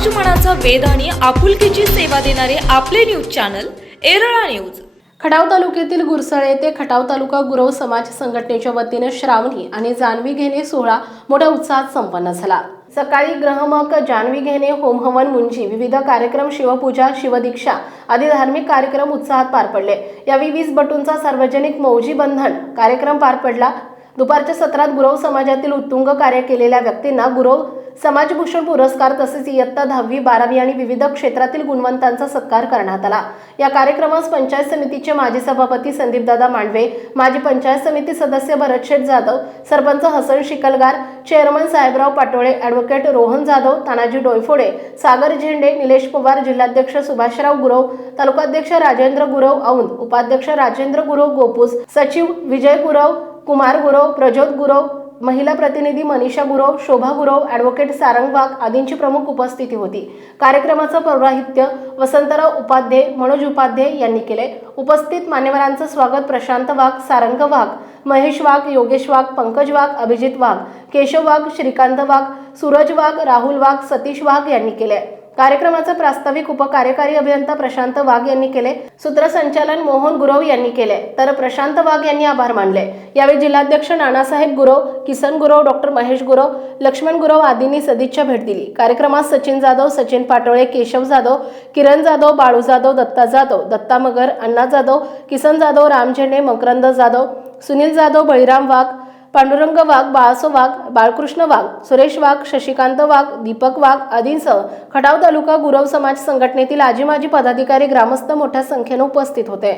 समाज मनाचा वेध आणि आपुलकीची सेवा देणारे आपले news channel Erala news. Khatav तालुक्यातील गुरसळ येथे खटाव तालुका गुरव समाज संघटनेच्या वतीने श्रावणी आणि जानवी घेणे सोहळा मोठ्या उत्साहात संपन्न झाला. सकाळी ग्रहमक जानवी घेणे होमहवन मुंजी विविध कार्यक्रम शिवपूजा शिवदीक्षा आदी धार्मिक कार्यक्रम उत्साहात पार पडले. यावेळी वीस बटूंचा सार्वजनिक मौजी बंधन कार्यक्रम पार पडला. दुपारच्या सत्रात गुरव समाजातील उत्तुंग कार्य केलेल्या व्यक्तींना गुरव समाजभूषण पुरस्कार तसेच इयत्ता दहावी बारावी आणि विविध क्षेत्रातील गुणवंतांचा सत्कार करण्यात आला. या कार्यक्रमास पंचायत समितीचे माजी सभापती संदीपदादा मांडवे माजी पंचायत समिती सदस्य भरतशेठ जाधव सरपंच हसन शिकलगार चेअरमन साहेबराव पाटोळे ॲडव्होकेट रोहन जाधव तानाजी डोयफोडे सागर झेंडे निलेश पवार जिल्हाध्यक्ष सुभाषराव गुरव तालुकाध्यक्ष राजेंद्र गुरव औंद उपाध्यक्ष राजेंद्र गुरव गोपूस सचिव विजय गुरव कुमार गुरव प्रज्योत गुरव महिला प्रतिनिधी मनीषा गुरव शोभा गुरव ॲडव्होकेट सारंग वाघ आदींची प्रमुख उपस्थिती होती. कार्यक्रमाचं पौराहित्य वसंतराव उपाध्ये मनोज उपाध्ये यांनी केले. उपस्थित मान्यवरांचं स्वागत प्रशांत वाघ सारंग वाघ महेश वाघ योगेश वाघ पंकज वाघ अभिजित वाघ केशव वाघ श्रीकांत वाघ सूरज वाघ राहुल वाघ सतीश वाघ यांनी केले. कार्यक्रमाचं प्रास्ताविक उपकार्यकारी अभियंता प्रशांत वाघ यांनी केले. सूत्रसंचालन मोहन गुरव यांनी केले. तर प्रशांत वाघ यांनी आभार मानले. यावेळी जिल्हाध्यक्ष नानासाहेब गुरव किसन गुरव डॉक्टर महेश गुरव लक्ष्मण गुरव आदींनी सदिच्छा भेट दिली. कार्यक्रमात सचिन जाधव सचिन पाटोळे केशव जाधव किरण जाधव बाळू जाधव दत्ता जाधव दत्ता मगर अण्णा जाधव किसन जाधव राम मकरंद जाधव सुनील जाधव बळीराम वाघ पांडुरंग वाघ बाळासो वाघ बाळकृष्ण वाघ सुरेश वाघ शशिकांत वाघ दीपक वाघ आदींसह खटाव तालुका गुरव समाज संघटनेतील आजी माजी पदाधिकारी ग्रामस्थ मोठ्या संख्येने उपस्थित होते.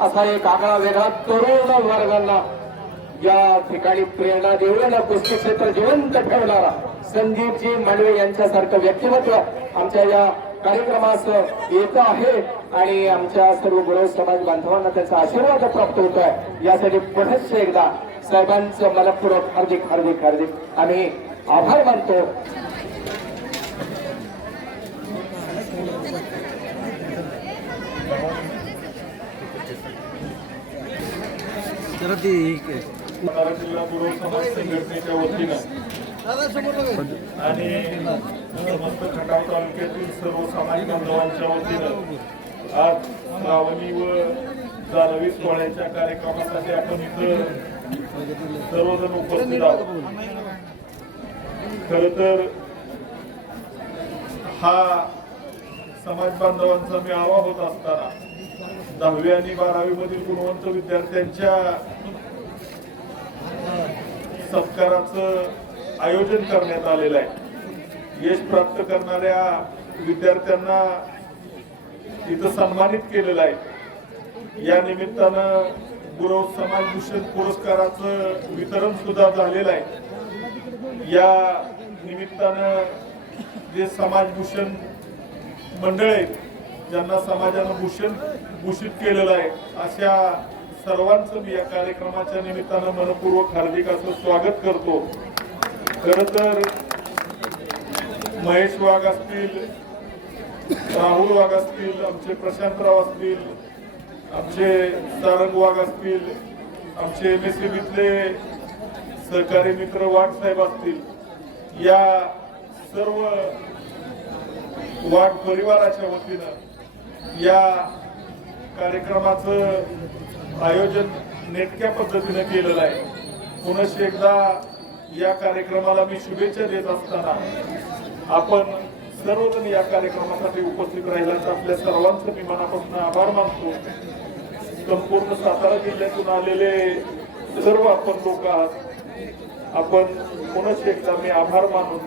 असा एक आगळा वेगळा तरुण वर्गांना या ठिकाणी प्रेरणा देऊन कुस्ती क्षेत्र जिवंत ठेवणारा संदीपजी मांडवे यांच्यासारखं व्यक्तिमत्व आमच्या या कार्यक्रमास येत आहे आणि आमच्या सर्व गुरव समाज बांधवांना त्याचा आशीर्वाद प्राप्त होत आहे. यासाठी पुनश्च एकदा साहेबांचं मनपूर्वक हार्दिक हार्दिक हार्दिक आम्ही आभार मानतो. जिल्हा गुरु समाज संघटनेच्या वतीनं आणि समस्त खटाव तालुक्यातील सर्व समाज बांधवांच्या वतीनं आज श्रावणी व जानवी सोहळ्याच्या कार्यक्रमासाठी आपण इथं सर्वजण उपस्थित आहोत. खर तर हा समाज बांधवांचा मेळावा होत असताना दहावी आणि बारावी मधील गुणवंत विद्यार्थ्यांच्या सत्काराचं आयोजन करण्यात आलेलं आहे. यश प्राप्त करणाऱ्या विद्यार्थ्यांना इथं सन्मानित केलेलं आहे. या निमित्तानं गुरव समाज भूषण पुरस्काराचं वितरण सुद्धा झालेलं आहे. या निमित्तानं जे समाजभूषण मंडळ आहेत ज्यांना समाजानं भूषण भूषित केलेलं आहे अशा सर्वांचं मी या कार्यक्रमाच्या निमित्तानं मनपूर्वक हार्दिक असं स्वागत करतो. खरं तर महेश वाघ असतील राहुल वाघ असतील आमचे प्रशांतराव असतील आमचे सारंग वाघ असतील आमचे एम एस सहकारी मित्र वाघ साहेब असतील या सर्व वाघ परिवाराच्या वतीनं या कार्यक्रमाचं आयोजन नेटक्या पद्धतीनं केलेलं आहे. पुनश एकदा या कार्यक्रमाला मी शुभेच्छा देत असताना आपण सर्वजण या कार्यक्रमासाठी उपस्थित राहिल्याचं आपल्या सर्वांचं मी मनापासून आभार मानतो. संपूर्ण सातारा जिल्ह्यातून आलेले सर्व आपण लोक आहात. आपण पुनश एकदा मी आभार मानून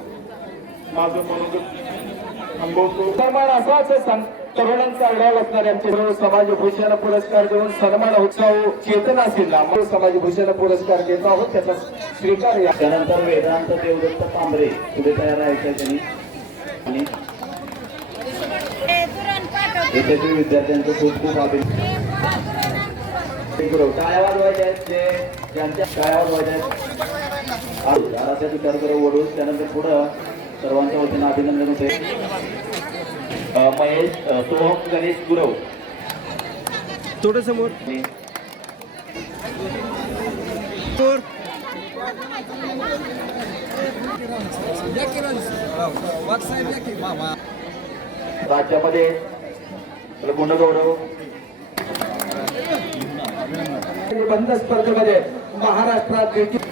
माझं मनोगत थांबवतो. असं असाच सांग तरुणांचा आढावा असणारे आमचे गुरु समाजभूषण पुरस्कार देऊन सन्मान उत्सव चेतन असेल आम्ही समाजभूषण पुरस्कार देतो आहोत. त्याचा स्वीकार या. त्यानंतर वेदांत देवदत्त पांबरे पुढे तयार आहे त्यांनी आणि येथील विद्यार्थ्यांचं खूप खूप अभिनंदन. गुरु टाळ्या वाजवायच्या आहेत? जे ज्यांच्या टाळ्या वाजवायच्या आहेत? आ- विचार करू वडू त्यानंतर पुढं सर्वांच्या वतीनं अभिनंदन होते. महेश सोहम गणेश गुरव. थोडं समोर राज्यामध्ये गुणगौरव बंद स्पर्धेमध्ये महाराष्ट्रात देखील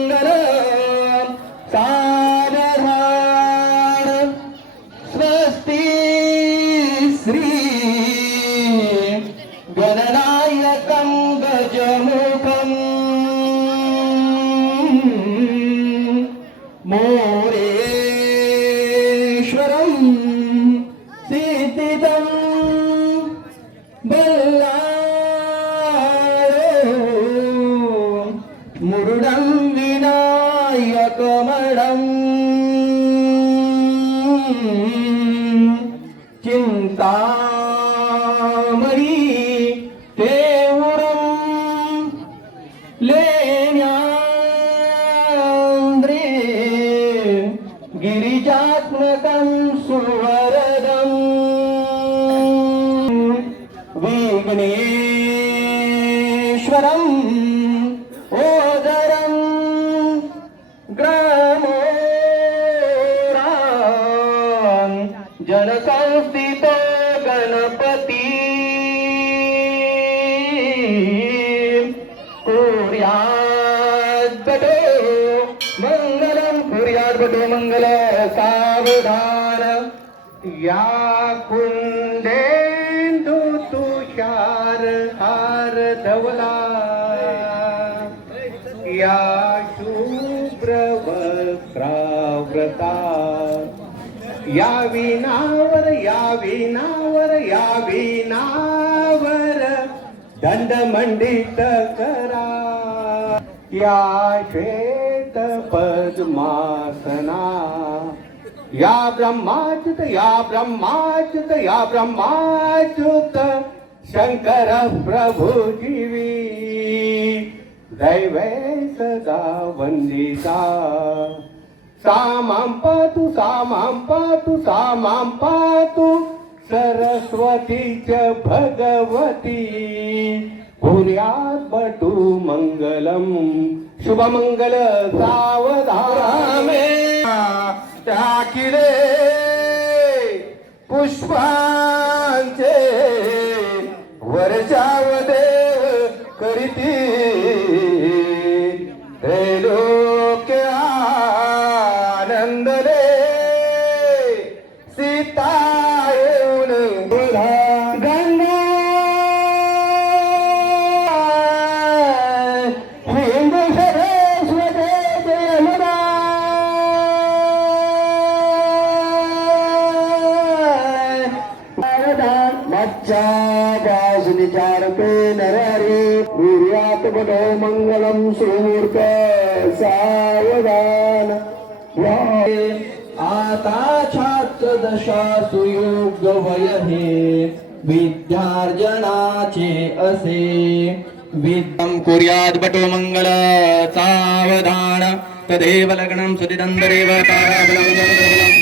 గౌరేశ్వరం సీతితం బెల్లారో మురుడం వినాయకమడం చింతా विघ्नेश्वरम् ओदरम् ग्रामोरान् जनसंस्थितो गणपती। कुर्याद्बटो मङ्गलं कुर्याद्बटो मङ्गल सावधान। या हार धवला या शुभ्र वस्त्राव्रता या विनावर या विनावर या विनावर दंडमंडित करा. या श्वेत पद्मासना. या ब्रह्माच्युत या ब्रह्माच्युत या ब्रह्माच्युत. शंकर प्रभु जीवी दैवे सदा वंदिता। सामां पातु सामां पातु सामां पातु सरस्वती च भगवती। कुर्यात् बटु मङ्गलम् शुभमङ्गल सावधामे टाकिले पुष्पांचे वर्षावदेव करीती. निर्यात बनो मंगलम सुमूर्त सावधान आता छात्र दशा सुयोग वय हे विद्यार्जनाचे असे विद्यम कुर्याद बटो मंगल सावधान तदेव लग्नं सुदिदंदरेव ताराबलं